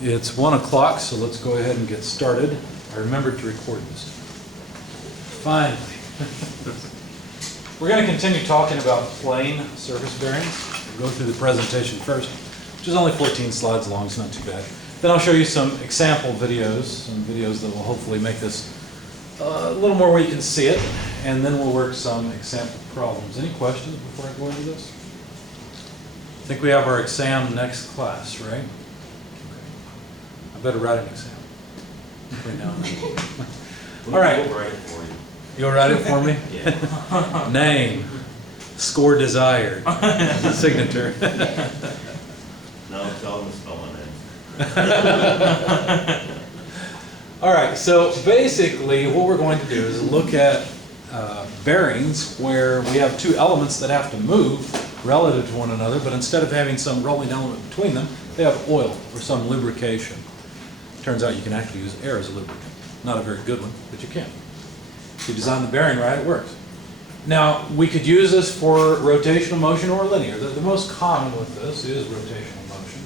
It's 1 o'clock, so let's go ahead and get started. I remembered to record this. Finally. We're going to continue talking about plane surface bearings. We'll go through the presentation first, which is only 14 slides long, it's not too bad. Then I'll show you some example videos, some videos that will hopefully make this a little more where you can see it, and then we'll work some example problems. Any questions before I go into this? I think we have our exam next class, right? I better write an exam. Between now and then. All right. We'll write it for you. You'll write it for me? Yeah. Name, score desired, signature. No, tell them to spell my name. All right, so basically what we're going to do is look at bearings where we have two elements that have to move relative to one another, but instead of having some rolling element between them, they have oil or some lubrication. Turns out you can actually use air as a lubricant. Not a very good one, but you can. If you design the bearing right, it works. Now, we could use this for rotational motion or linear. The most common with this is rotational motion.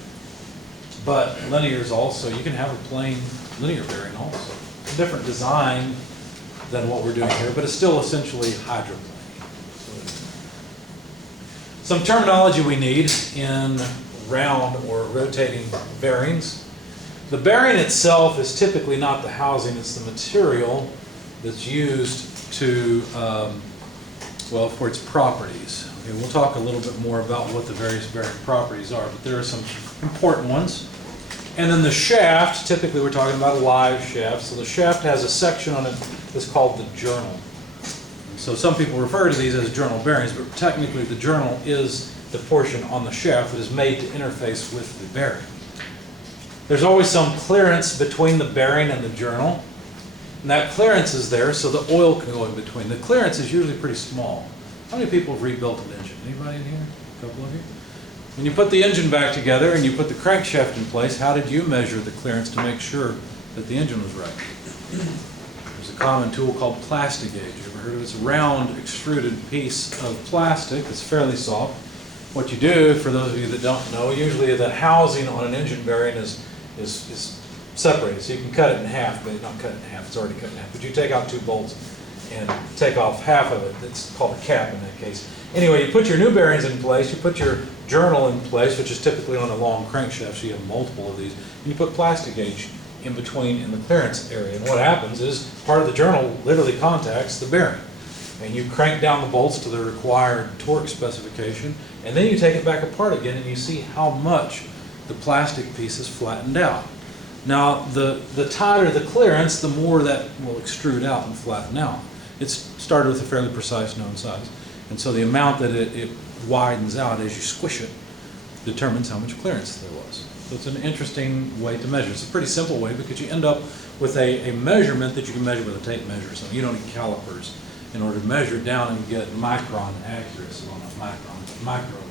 But linear is also, you can have a plain linear bearing also. It's a different design than what we're doing here, but it's still essentially hydroplane. Some terminology we need in round or rotating bearings. The bearing itself is typically not the housing, it's the material that's used to, well, for its properties. Okay, we'll talk a little bit more about what the various bearing properties are, but there are some important ones. And then the shaft, typically we're talking about a live shaft, so the shaft has a section on it that's called the journal. So some people refer to these as journal bearings, but technically the journal is the portion on the shaft that is made to interface with the bearing. There's always some clearance between the bearing and the journal, and that clearance is there so the oil can go in between. The clearance is usually pretty small. How many people have rebuilt an engine? Anybody in here? A couple of you? When you put the engine back together and you put the crankshaft in place, how did you measure the clearance to make sure that the engine was right? There's a common tool called plastic gauge. You ever heard of it? It's a round extruded piece of plastic that's fairly soft. What you do, for those of you that don't know, usually the housing on an engine bearing is separated. So you can cut it in half, but not cut it in half, it's already cut in half. But you take out two bolts and take off half of it. It's called a cap in that case. Anyway, you put your new bearings in place, you put your journal in place, which is typically on a long crankshaft, so you have multiple of these, and you put plastic gauge in between in the clearance area. And what happens is part of the journal literally contacts the bearing. And you crank down the bolts to the required torque specification, and then you take it back apart again and you see how much the plastic piece is flattened out. Now, the tighter the clearance, the more that will extrude out and flatten out. It's started with a fairly precise known size. And so the amount that it widens out as you squish it determines how much clearance there was. So it's an interesting way to measure. It's a pretty simple way because you end up with a measurement that you can measure with a tape measure. So you don't need calipers in order to measure it down and get micron accuracy. Well, not micron,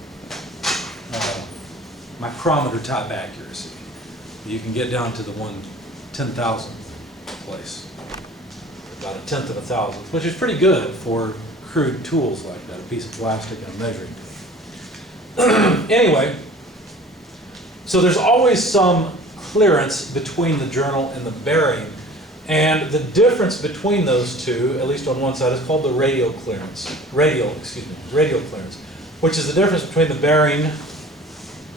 but micrometer type accuracy. You can get down to the 1/10,000th place, about a tenth of a thousandth, which is pretty good for crude tools like that, a piece of plastic and a measuring tape. Anyway, so there's always some clearance between the journal and the bearing, and the difference between those two, at least on one side, is called the radial clearance, which is the difference between the bearing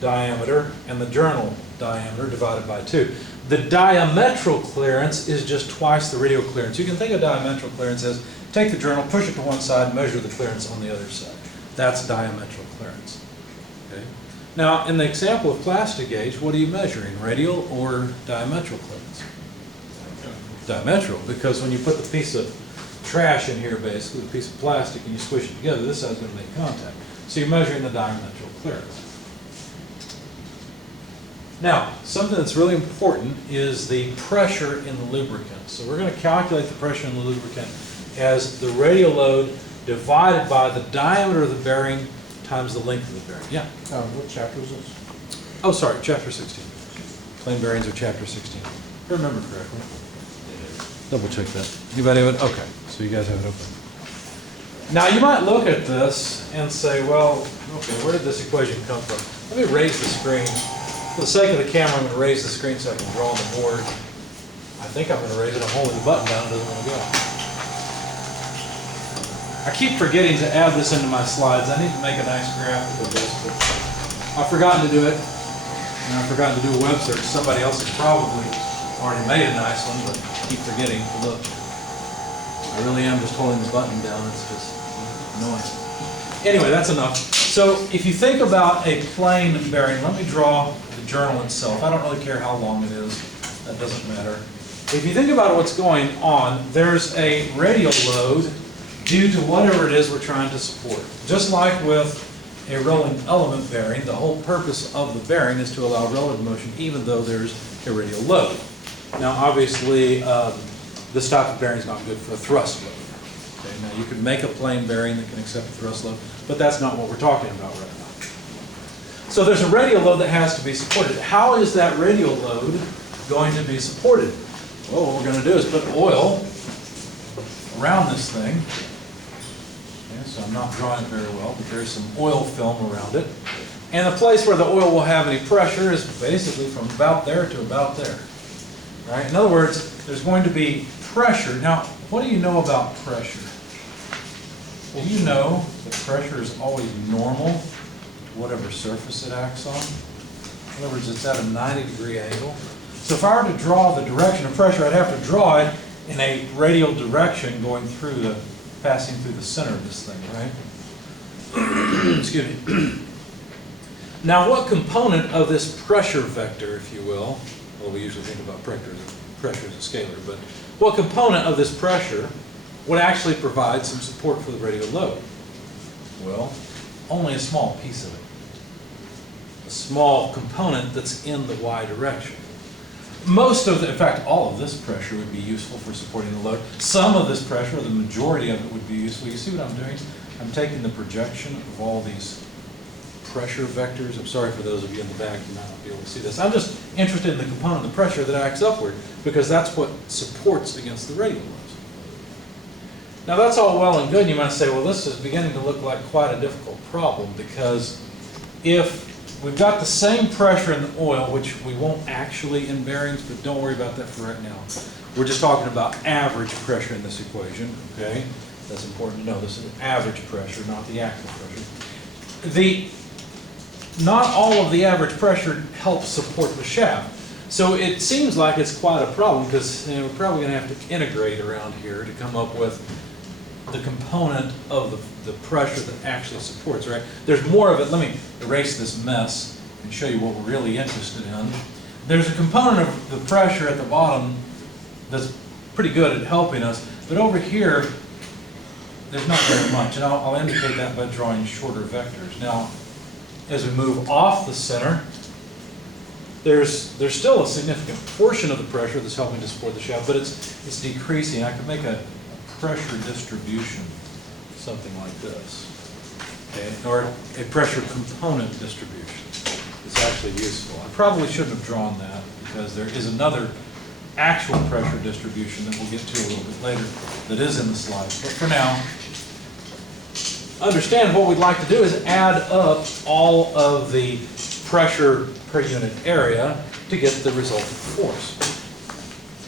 diameter and the journal diameter divided by 2. The diametral clearance is just twice the radial clearance. You can think of diametral clearance as take the journal, push it to one side, measure the clearance on the other side. That's diametral clearance. Okay? Now, in the example of plastic gauge, what are you measuring, radial or diametral clearance? Diametral, because when you put the piece of trash in here, basically, the piece of plastic, and you squish it together, this side's going to make contact. So you're measuring the diametral clearance. Now, something that's really important is the pressure in the lubricant. So we're going to calculate the pressure in the lubricant as the radial load divided by the diameter of the bearing times the length of the bearing. Yeah? What chapter is this? Oh, sorry, chapter 16. Plane bearings are chapter 16. If I remember correctly. Double check that. Anybody have it? Okay, so you guys have it open. Now, you might look at this and say, well, okay, where did this equation come from? Let me raise the screen For the sake of the camera, I'm going to raise the screen so I can draw on the board. I think I'm going to raise it. I'm holding the button down. It doesn't want to go. I keep forgetting to add this into my slides. I need to make a nice graphic of this, but I've forgotten to do it. And I've forgotten to do a web search. Somebody else has probably already made a nice one, but I keep forgetting to look. I really am just holding the button down. It's just annoying. Anyway, that's enough. So if you think about a plane bearing, let me draw the journal itself. I don't really care how long it is. That doesn't matter. If you think about what's going on, there's a radial load due to whatever it is we're trying to support. Just like with a rolling element bearing, the whole purpose of the bearing is to allow relative motion even though there's a radial load. Now obviously this type of bearing is not good for a thrust load. Okay, now you can make a plane bearing that can accept a thrust load, but that's not what we're talking about right now. So there's a radial load that has to be supported. How is that radial load going to be supported? Well, what we're going to do is put oil around this thing. Okay, so I'm not drawing it very well, but there's some oil film around it. And the place where the oil will have any pressure is basically from about there to about there. Right? In other words, there's going to be pressure. Now, what do you know about pressure? Well, you know that pressure is always normal to whatever surface it acts on. In other words, it's at a 90-degree angle. So if I were to draw the direction of pressure, I'd have to draw it in a radial direction going through the, passing through the center of this thing, right? Excuse me. Now, what component of this pressure vector, if you will, well, we usually think about pressure as a scalar, but what component of this pressure would actually provide some support for the radial load? Well, only a small piece of it. A small component that's in the y direction. Most of the, in fact, all of this pressure would be useful for supporting the load. Some of this pressure, or the majority of it, would be useful. You see what I'm doing? I'm taking the projection of all these pressure vectors. I'm sorry for those of you in the back, you might not be able to see this. I'm just interested in the component of the pressure that acts upward, because that's what supports against the radial loads. Now that's all well and good. You might say, well, this is beginning to look like quite a difficult problem, because if we've got the same pressure in the oil, which we won't actually in bearings, but don't worry about that for right now. We're just talking about average pressure in this equation, okay? That's important to know. This is average pressure, not the actual pressure. Not all of the average pressure helps support the shaft. So it seems like it's quite a problem, because we're probably going to have to integrate around here to come up with the component of the pressure that actually supports, right? There's more of it. Let me erase this mess and show you what we're really interested in. There's a component of the pressure at the bottom that's pretty good at helping us, but over here, there's not very much, and I'll indicate that by drawing shorter vectors. Now, as we move off the center, there's still a significant portion of the pressure that's helping to support the shaft, but it's decreasing. I could make a pressure distribution, something like this, okay? Or a pressure component distribution. It's actually useful. I probably shouldn't have drawn that, because there is another actual pressure distribution that we'll get to a little bit later that is in the slides. But for now, understand what we'd like to do is add up all of the pressure per unit area to get the resultant force.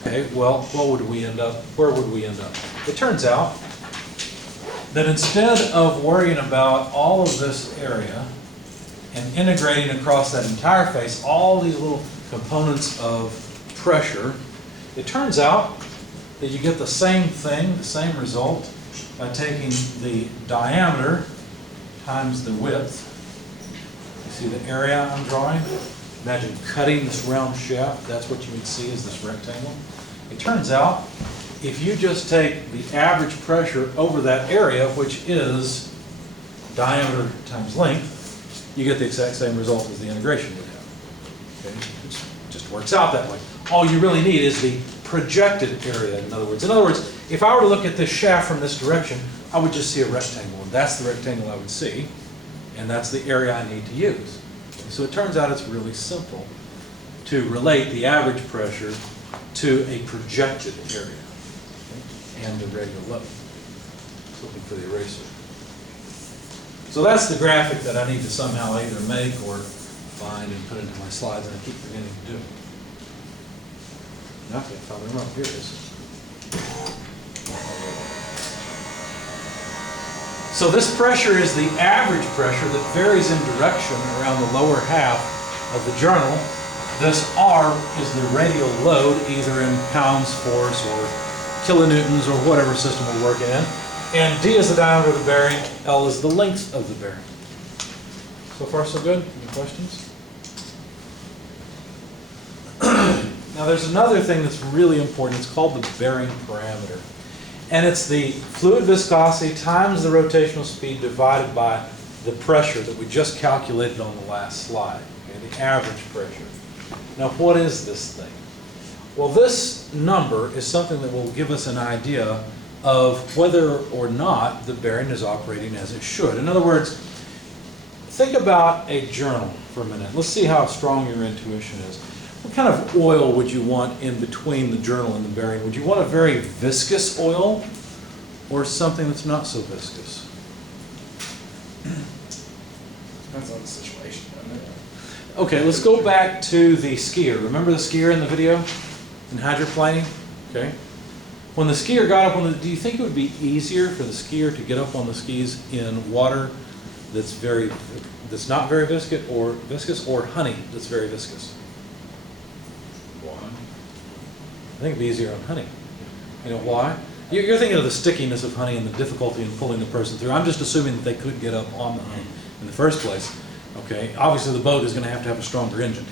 Okay, well, what would we end up, where would we end up? It turns out that instead of worrying about all of this area and integrating across that entire face all these little components of pressure, it turns out that you get the same thing, the same result, by taking the diameter times the width. You see the area I'm drawing? Imagine cutting this round shaft. That's what you would see as this rectangle. It turns out, if you just take the average pressure over that area, which is diameter times length, you get the exact same result as the integration would have. Okay? It just works out that way. All you really need is the projected area, in other words. In other words, if I were to look at this shaft from this direction, I would just see a rectangle, and that's the rectangle I would see, and that's the area I need to use. So it turns out it's really simple to relate the average pressure to a projected area, okay, and the radial load. Looking for the eraser. So that's the graphic that I need to somehow either make or find and put into my slides, and I keep forgetting to do it. Okay, I found the remote. Here it is. So this pressure is the average pressure that varies in direction around the lower half of the journal. This R is the radial load, either in pounds force or kilonewtons or whatever system we're working in. And D is the diameter of the bearing, L is the length of the bearing. So far so good? Any questions? Now there's another thing that's really important. It's called the bearing parameter. And it's the fluid viscosity times the rotational speed divided by the pressure that we just calculated on the last slide, okay, the average pressure. Now what is this thing? Well, this number is something that will give us an idea of whether or not the bearing is operating as it should. In other words, think about a journal for a minute. Let's see how strong your intuition is. What kind of oil would you want in between the journal and the bearing? Would you want a very viscous oil or something that's not so viscous? Depends on the situation, doesn't it? Okay, let's go back to the skier. Remember the skier in the video in hydroplaning? Okay. When the skier got up on the, do you think it would be easier for the skier to get up on the skis in water that's not very viscous or honey that's very viscous? I think it'd be easier on honey. You know why? You're thinking of the stickiness of honey and the difficulty in pulling the person through. I'm just assuming that they could get up on the honey in the first place. Okay, obviously the boat is going to have a stronger engine,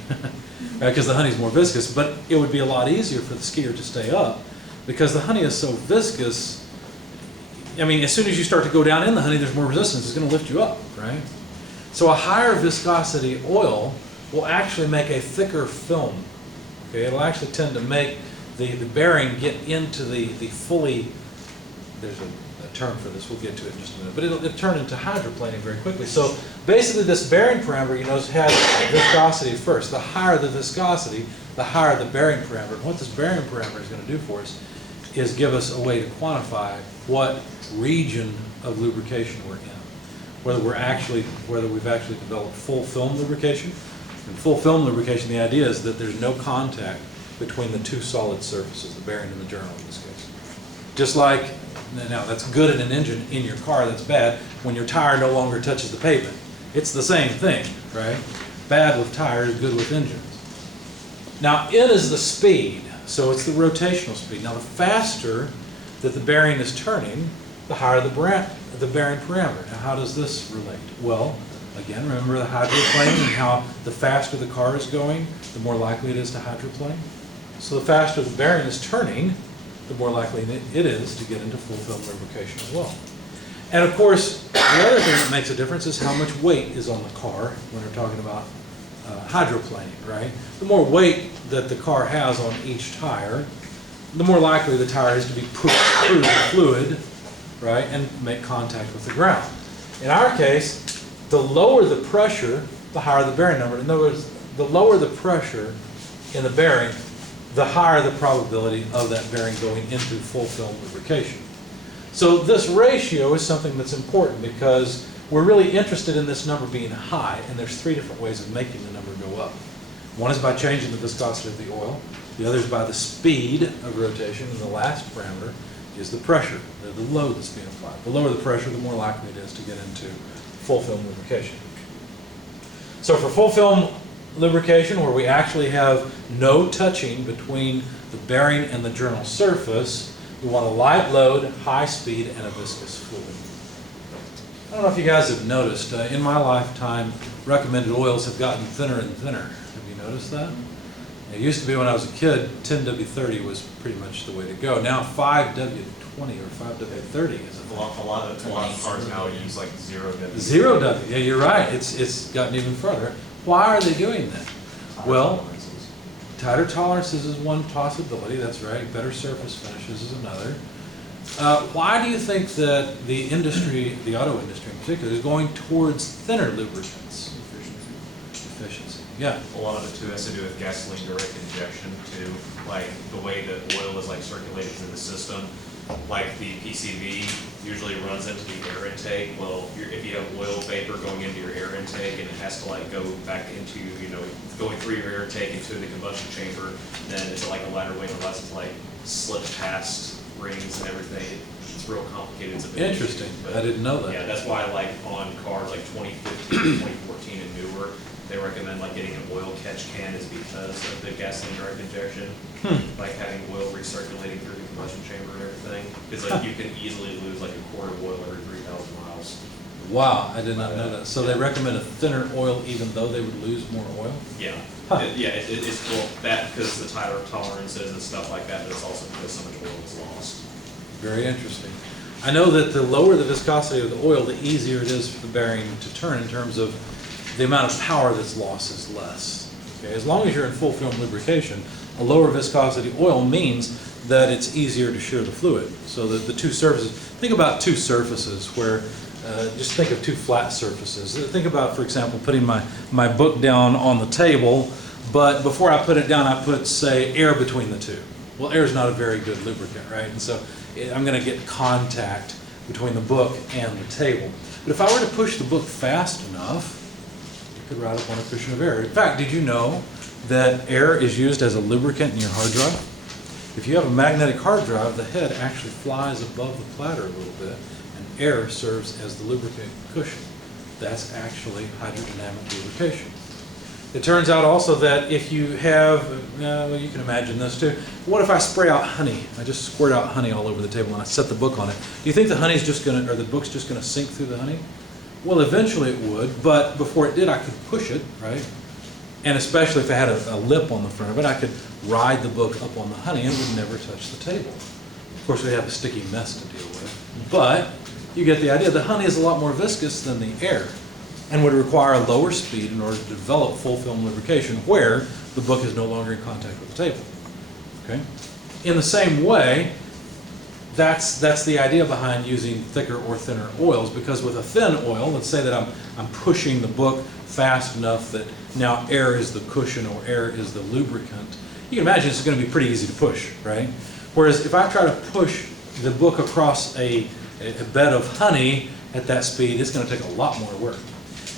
right? Because the honey's more viscous. But it would be a lot easier for the skier to stay up because the honey is so viscous. I mean, as soon as you start to go down in the honey, there's more resistance. It's going to lift you up, right? So a higher viscosity oil will actually make a thicker film. Okay, it'll actually tend to make the bearing get into the fully, there's a term for this, we'll get to it in just a minute, but it'll turn into hydroplaning very quickly. So basically this bearing parameter, you know, has viscosity first. The higher the viscosity, the higher the bearing parameter. And what this bearing parameter is going to do for us is give us a way to quantify what region of lubrication we're in. Whether we've actually developed full film lubrication. In full film lubrication, the idea is that there's no contact between the two solid surfaces, the bearing and the journal in this case. Just like, now that's good in an engine in your car, that's bad when your tire no longer touches the pavement. It's the same thing, right? Bad with tires, good with engines. Now N is the speed, so it's the rotational speed. Now the faster that the bearing is turning, the higher the bearing parameter. Now how does this relate? Well, again, remember the hydroplane and how the faster the car is going, the more likely it is to hydroplane. So the faster the bearing is turning, the more likely it is to get into full film lubrication as well. And of course, the other thing that makes a difference is how much weight is on the car when we're talking about hydroplaning, right? The more weight that the car has on each tire, the more likely the tire is to be pushed through the fluid, right, and make contact with the ground. In our case, the lower the pressure, the higher the bearing number. In other words, the lower the pressure in the bearing, the higher the probability of that bearing going into full film lubrication. So this ratio is something that's important because we're really interested in this number being high, and there's three different ways of making the number go up. One is by changing the viscosity of the oil, the other is by the speed of rotation, and the last parameter is the pressure, the load that's being applied. The lower the pressure, the more likely it is to get into full film lubrication. So for full film lubrication, where we actually have no touching between the bearing and the journal surface, we want a light load, high speed, and a viscous fluid. I don't know if you guys have noticed, in my lifetime, recommended oils have gotten thinner and thinner. Have you noticed that? It used to be when I was a kid, 10W30 was pretty much the way to go. Now 5W20 or 5W30 is A lot of cars now use like 0W. 0W, yeah, you're right. It's gotten even further. Why are they doing that? Well, tighter tolerances is one possibility, that's right. Better surface finishes is another. Why do you think that the industry, the auto industry in particular, is going towards thinner lubricants? Efficiency, yeah. A lot of it too has to do with gasoline direct injection too, like the way that oil is like circulated through the system. like the PCV usually runs into the air intake. Well, if you have oil vapor going into your air intake and it has to like go back into, going through your air intake into the combustion chamber, then it's like a lighter weight unless it's like slipped past rings and everything. It's real complicated. It's a bit Interesting. but I didn't know that. yeah, that's why like on cars like 2015, 2014 and newer, they recommend like getting an oil catch can is because of the gasoline direct injection. Like having oil recirculating through the combustion chamber and everything. Because like you can easily lose like a quart of oil every 3,000 miles. Wow, I did not know that. So they recommend a thinner oil even though they would lose more oil? Yeah. Huh. It's well, that because the tighter tolerances and stuff like that, but it's also because so much oil is lost. Very interesting. I know that the lower the viscosity of the oil, the easier it is for the bearing to turn in terms of the amount of power that's lost is less. Okay? As long as you're in full film lubrication, a lower viscosity oil means that it's easier to shear the fluid. So that the two surfaces, think about two surfaces where, just think of two flat surfaces. Think about, for example, putting my book down on the table, but before I put it down, I put, say, air between the two. Well, air is not a very good lubricant, right? And so I'm going to get contact between the book and the table. But if I were to push the book fast enough, it could ride up on a cushion of air. In fact, did you know that air is used as a lubricant in your hard drive? If you have a magnetic hard drive, the head actually flies above the platter a little bit, and air serves as the lubricant cushion. That's actually hydrodynamic lubrication. It turns out also that if you have, well, you can imagine this too. What if I spray out honey? I just squirt out honey all over the table and I set the book on it. Do you think the honey's just going to, or the book's just going to sink through the honey? Well, eventually it would, but before it did, I could push it, right? And especially if it had a lip on the front of it, I could ride the book up on the honey and it would never touch the table. Of course, we have a sticky mess to deal with, but you get the idea. The honey is a lot more viscous than the air and would require a lower speed in order to develop full film lubrication where the book is no longer in contact with the table. Okay? In the same way, that's the idea behind using thicker or thinner oils, because with a thin oil, let's say that I'm pushing the book fast enough that now air is the cushion or air is the lubricant. You can imagine it's going to be pretty easy to push, right? Whereas if I try to push the book across a bed of honey at that speed, it's going to take a lot more work.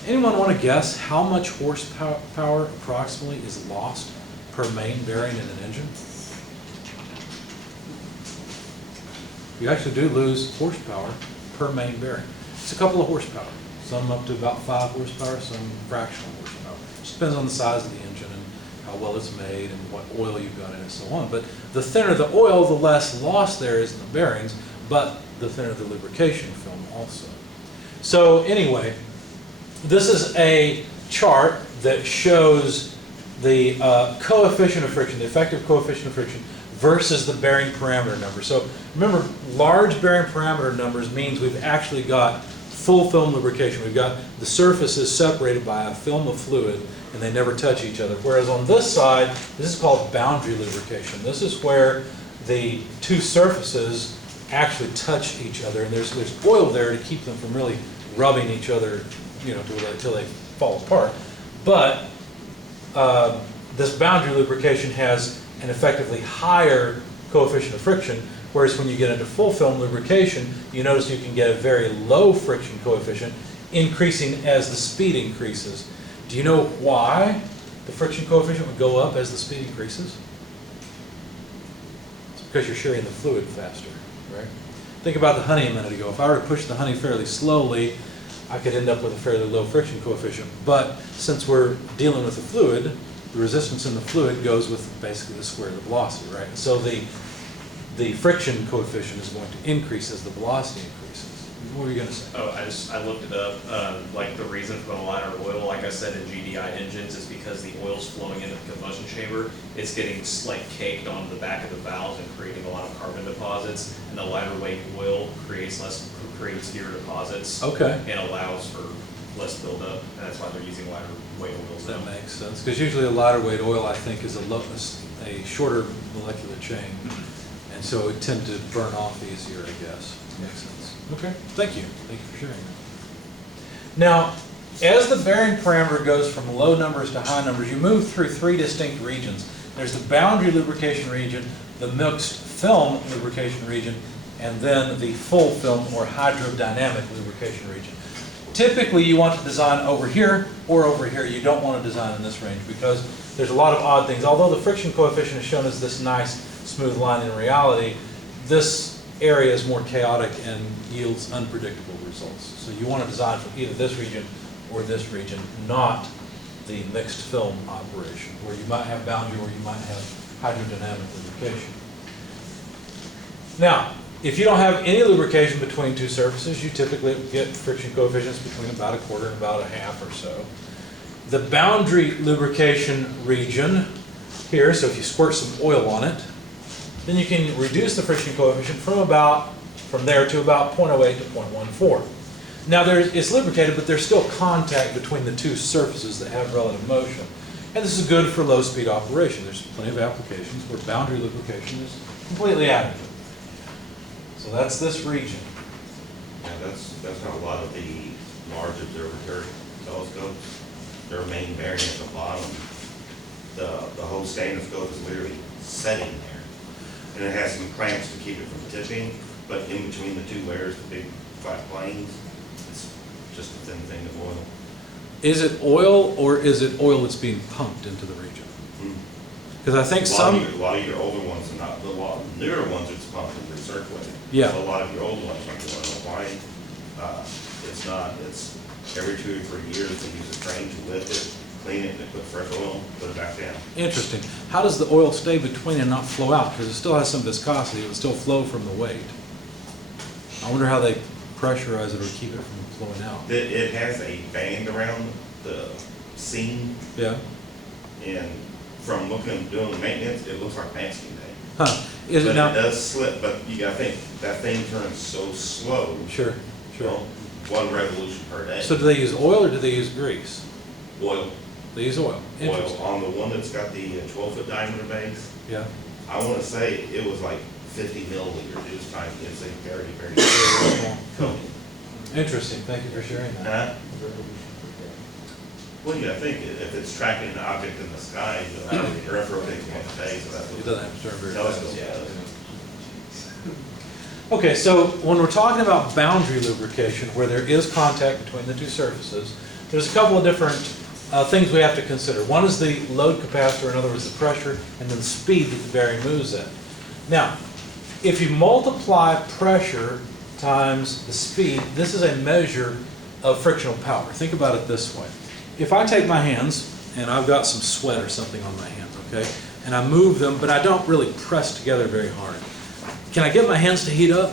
Anyone want to guess how much horsepower approximately is lost per main bearing in an engine? You actually do lose horsepower per main bearing. It's a couple of horsepower. Some up to about 5 horsepower, some fractional horsepower. It depends on the size of the engine and how well it's made and what oil you've got in it and so on. But the thinner the oil, the less loss there is in the bearings, but the thinner the lubrication film also. So anyway, this is a chart that shows the coefficient of friction, the effective coefficient of friction versus the bearing parameter number. So remember, large bearing parameter numbers means we've actually got full film lubrication. We've got the surfaces separated by a film of fluid and they never touch each other. Whereas on this side, this is called boundary lubrication. This is where the two surfaces actually touch each other and there's oil there to keep them from really rubbing each other, until they fall apart. But this boundary lubrication has an effectively higher coefficient of friction, whereas when you get into full film lubrication, you notice you can get a very low friction coefficient, increasing as the speed increases. Do you know why the friction coefficient would go up as the speed increases? It's because you're shearing the fluid faster, right? Think about the honey a minute ago. If I were to push the honey fairly slowly, I could end up with a fairly low friction coefficient. But since we're dealing with the fluid, the resistance in the fluid goes with basically the square of the velocity, right? So the friction coefficient is going to increase as the velocity increases. What were you going to say? Oh, I looked it up. Like the reason for the lighter oil, like I said, in GDI engines is because the oil's flowing into the combustion chamber. It's getting like caked on the back of the valve and creating a lot of carbon deposits. And the lighter weight oil creates fewer deposits. Okay. And allows for less buildup. And that's why they're using lighter weight oils now. That makes sense. Because usually a lighter weight oil, I think, is a shorter molecular chain. And so it tends to burn off easier, I guess. Makes sense. Okay, thank you. Thank you for sharing that. Now, as the bearing parameter goes from low numbers to high numbers, you move through 3 distinct regions. There's the boundary lubrication region, the mixed film lubrication region, and then the full film or hydrodynamic lubrication region. Typically, you want to design over here or over here. You don't want to design in this range because there's a lot of odd things. Although the friction coefficient is shown as this nice smooth line, in reality, this area is more chaotic and yields unpredictable results. So you want to design for either this region or this region, not the mixed film operation, where you might have boundary or you might have hydrodynamic lubrication. Now, if you don't have any lubrication between two surfaces, you typically get friction coefficients between about a quarter and about a half or so. The boundary lubrication region here, so if you squirt some oil on it, then you can reduce the friction coefficient from there to about 0.08 to 0.14. Now it's lubricated, but there's still contact between the two surfaces that have relative motion. And this is good for low speed operation. There's plenty of applications where boundary lubrication is completely additive. So that's this region. Yeah, that's how a lot of the large observatory telescopes, their main bearing at the bottom, the whole stanoscope is literally setting there. And it has some clamps to keep it from tipping, but in between the two layers, the big flat planes, it's just a thin thing of oil. Is it oil or is it oil that's being pumped into the region? Because I think A lot of your older ones are not, the newer ones it's pumped and recirculated. Yeah. So a lot of your old ones, like the one in Hawaii, it's not, it's every 2 or 3 years they use a crane to lift it, clean it, and they put fresh oil, put it back down. Interesting. How does the oil stay between and not flow out? Because it still has some viscosity. It would still flow from the weight. I wonder how they pressurize it or keep it from flowing out. It has a band around the seam, Yeah. and from looking and doing the maintenance, it looks like masking tape. Huh. Is But it now? it does slip, but you gotta think, that thing turns so slow. Sure, sure. Well, 1 revolution per day. So do they use oil or do they use grease? Oil, They use oil. oil, Interesting. on the one that's got the 12-foot diameter base, Yeah. I wanna say it was like 50 milliliters, it was tiny, it's a very, very small coating. Interesting. Thank you for sharing that. Huh? Well, you gotta think, if it's tracking an object in the sky, the Earth rotates once a day, so that's It what doesn't have to turn very telescope fast. does. Okay, so when we're talking about boundary lubrication, where there is contact between the two surfaces, there's a couple of different things we have to consider. One is the load capacitor, in other words, the pressure, and then the speed that the bearing moves at. Now, if you multiply pressure times the speed, this is a measure of frictional power. Think about it this way. If I take my hands, and I've got some sweat or something on my hands, okay, and I move them, but I don't really press together very hard. Can I get my hands to heat up?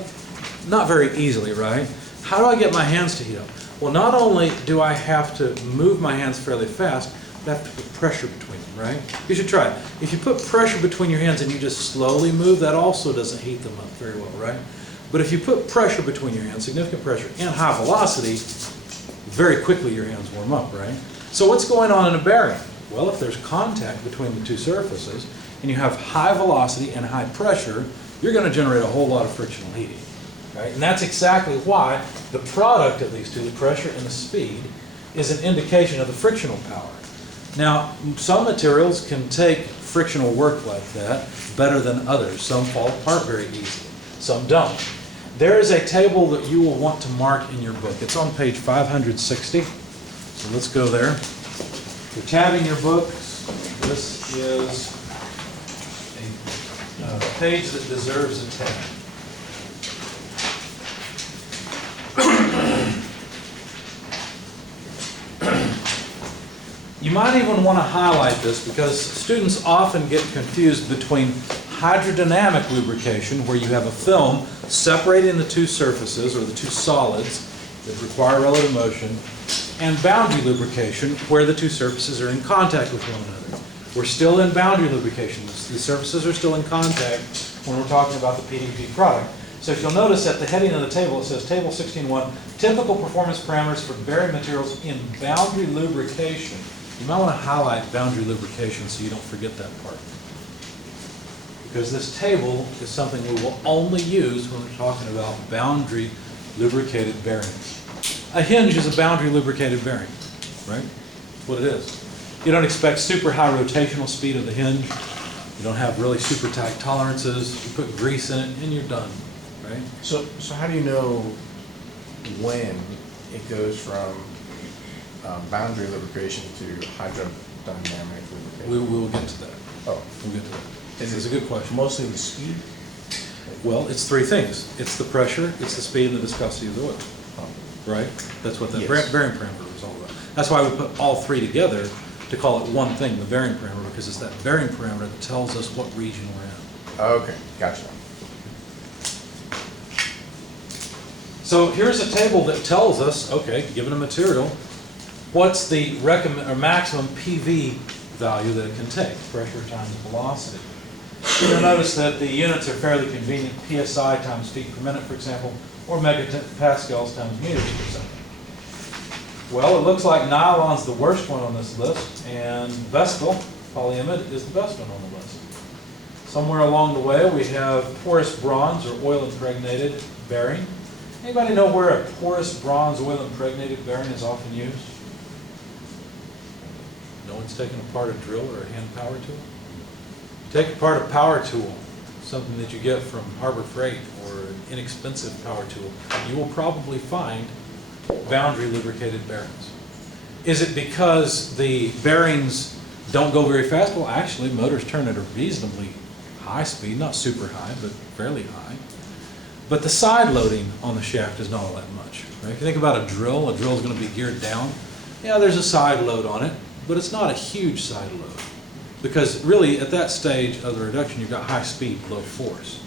Not very easily, right? How do I get my hands to heat up? Well, not only do I have to move my hands fairly fast, but I have to put pressure between them, right? You should try it. If you put pressure between your hands and you just slowly move, that also doesn't heat them up very well, right? But if you put pressure between your hands, significant pressure, and high velocity, very quickly your hands warm up, right? So what's going on in a bearing? Well, if there's contact between the two surfaces, and you have high velocity and high pressure, you're going to generate a whole lot of frictional heating, right? And that's exactly why the product of these two, the pressure and the speed, is an indication of the frictional power. Now, some materials can take frictional work like that better than others. Some fall apart very easily, some don't. There is a table that you will want to mark in your book. It's on page 560, so let's go there. If you're tabbing your books, this is a page that deserves a tab. You might even want to highlight this because students often get confused between hydrodynamic lubrication, where you have a film separating the two surfaces or the two solids that require relative motion, and boundary lubrication, where the two surfaces are in contact with one another. We're still in boundary lubrication. The surfaces are still in contact when we're talking about the PDP product. So if you'll notice at the heading of the table, it says Table 16.1, typical performance parameters for bearing materials in boundary lubrication. You might want to highlight boundary lubrication so you don't forget that part. Because this table is something we will only use when we're talking about boundary lubricated bearings. A hinge is a boundary lubricated bearing, right? That's what it is. You don't expect super high rotational speed of the hinge. You don't have really super tight tolerances. You put grease in it and you're done. right? So how do you know when it goes from boundary lubrication to hydrodynamic lubrication? We will get to that. Oh, We'll get to that. Is It's it a good question. mostly the speed? Well, it's three things. It's the pressure, it's the speed, and the viscosity of the oil, Oh, right? That's what that Yes. bearing parameter is all about. That's why we put all three together to call it one thing, the bearing parameter, because it's that bearing parameter that tells us what region we're in. okay, gotcha. So here's a table that tells us, okay, given a material, what's the recommend or maximum PV value that it can take, pressure times velocity. You'll notice that the units are fairly convenient, PSI times feet per minute, for example, or megapascals times meters per second. Well, it looks like nylon's the worst one on this list, and Vestal polyimide is the best one on the list. Somewhere along the way, we have porous bronze or oil impregnated bearing. Anybody know where a porous bronze oil impregnated bearing is often used? No one's taken apart a drill or a hand power tool? Take apart a power tool, something that you get from Harbor Freight or an inexpensive power tool, you will probably find boundary lubricated bearings. Is it because the bearings don't go very fast? Well, actually, motors turn at a reasonably high speed, not super high, but fairly high. But the side loading on the shaft is not all that much. Right? If you think about a drill is going to be geared down. Yeah, there's a side load on it, but it's not a huge side load. Because really, at that stage of the reduction, you've got high speed, low force.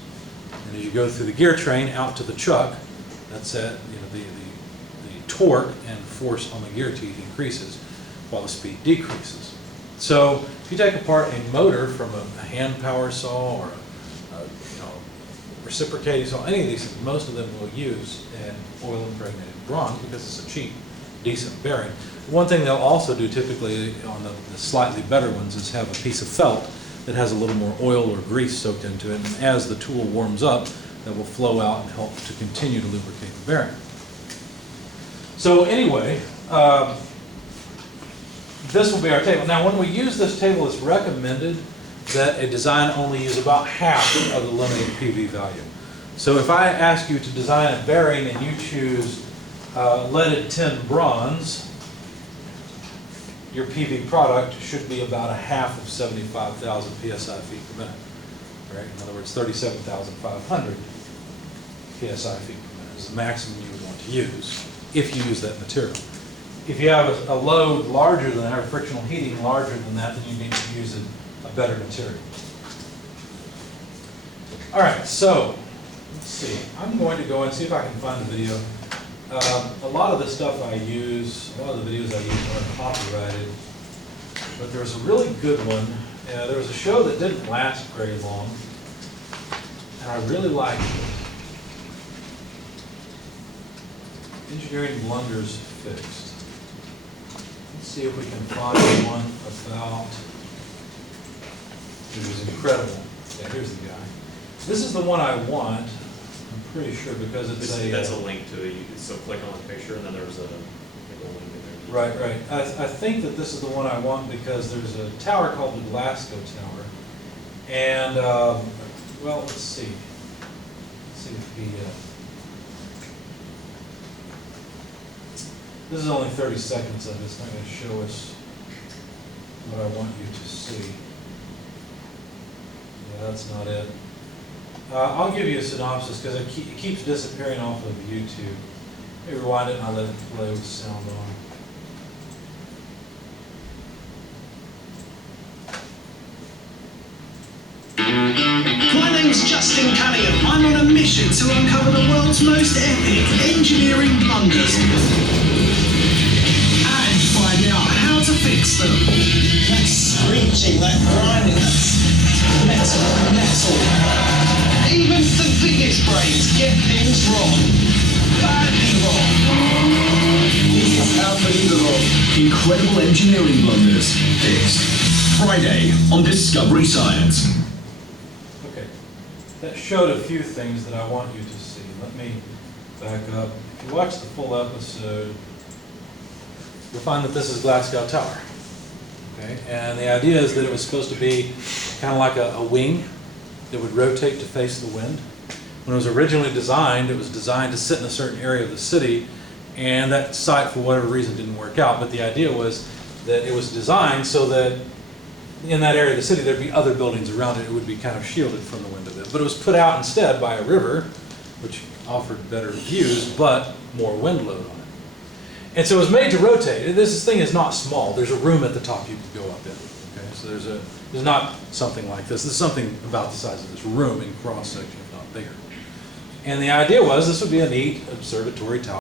And as you go through the gear train out to the chuck, that's it, the torque and force on the gear teeth increases while the speed decreases. So if you take apart a motor from a hand power saw or a reciprocating saw, any of these, most of them will use an oil impregnated bronze because it's a cheap, decent bearing. One thing they'll also do typically on the slightly better ones is have a piece of felt that has a little more oil or grease soaked into it, and as the tool warms up, that will flow out and help to continue to lubricate the bearing. So anyway, this will be our table. Now when we use this table, it's recommended that a design only use about half of the limiting PV value. So if I ask you to design a bearing and you choose leaded tin bronze, your PV product should be about a half of 75,000 PSI feet per minute. Right? In other words, 37,500 PSI feet per minute is the maximum you would want to use if you use that material. If you have a load larger than that, or frictional heating larger than that, then you need to use a better material. All right, so let's see. I'm going to go and see if I can find the video. A lot of the stuff I use, a lot of the videos I use are copyrighted, but there's a really good one. There was a show that didn't last very long, and I really liked it. Engineering blunders fixed. Let's see if we can find one about. It was incredible. Yeah, here's the guy. This is the one I want. I'm pretty sure because it's That's a link to it. So click on the picture, and then there's a link in there. Right, right. I think that this is the one I want because there's a tower called the Belasco Tower. And, well, let's see. Let's see if he... this is only 30 seconds of it. It's not going to show us what I want you to see. Yeah, that's not it. I'll give you a synopsis because it keeps disappearing off of YouTube. Let me rewind it and I'll let it play with sound on. My name's Justin Cunningham. I'm on a mission to uncover the world's most epic engineering blunders and find out how to fix them. That screeching, that grinding, that's metal. Even the biggest brains get things wrong. Badly wrong. Unbelievable. Incredible engineering blunders fixed. Friday on Discovery Science. Okay, that showed a few things that I want you to see. Let me back up. If you watch the full episode, you'll find that this is Belasco Tower. Okay, and the idea is that it was supposed to be kind of like a wing that would rotate to face the wind. When it was originally designed, it was designed to sit in a certain area of the city, and that site, for whatever reason, didn't work out. But the idea was that it was designed so that in that area of the city, there'd be other buildings around it. It would be kind of shielded from the wind of it. But it was put out instead by a river, which offered better views, but more wind load on it. And so it was made to rotate. This thing is not small. There's a room at the top you can go up in. Okay, so there's not something like this. This is something about the size of this room in cross section, if not bigger. And the idea was this would be a neat observatory tower.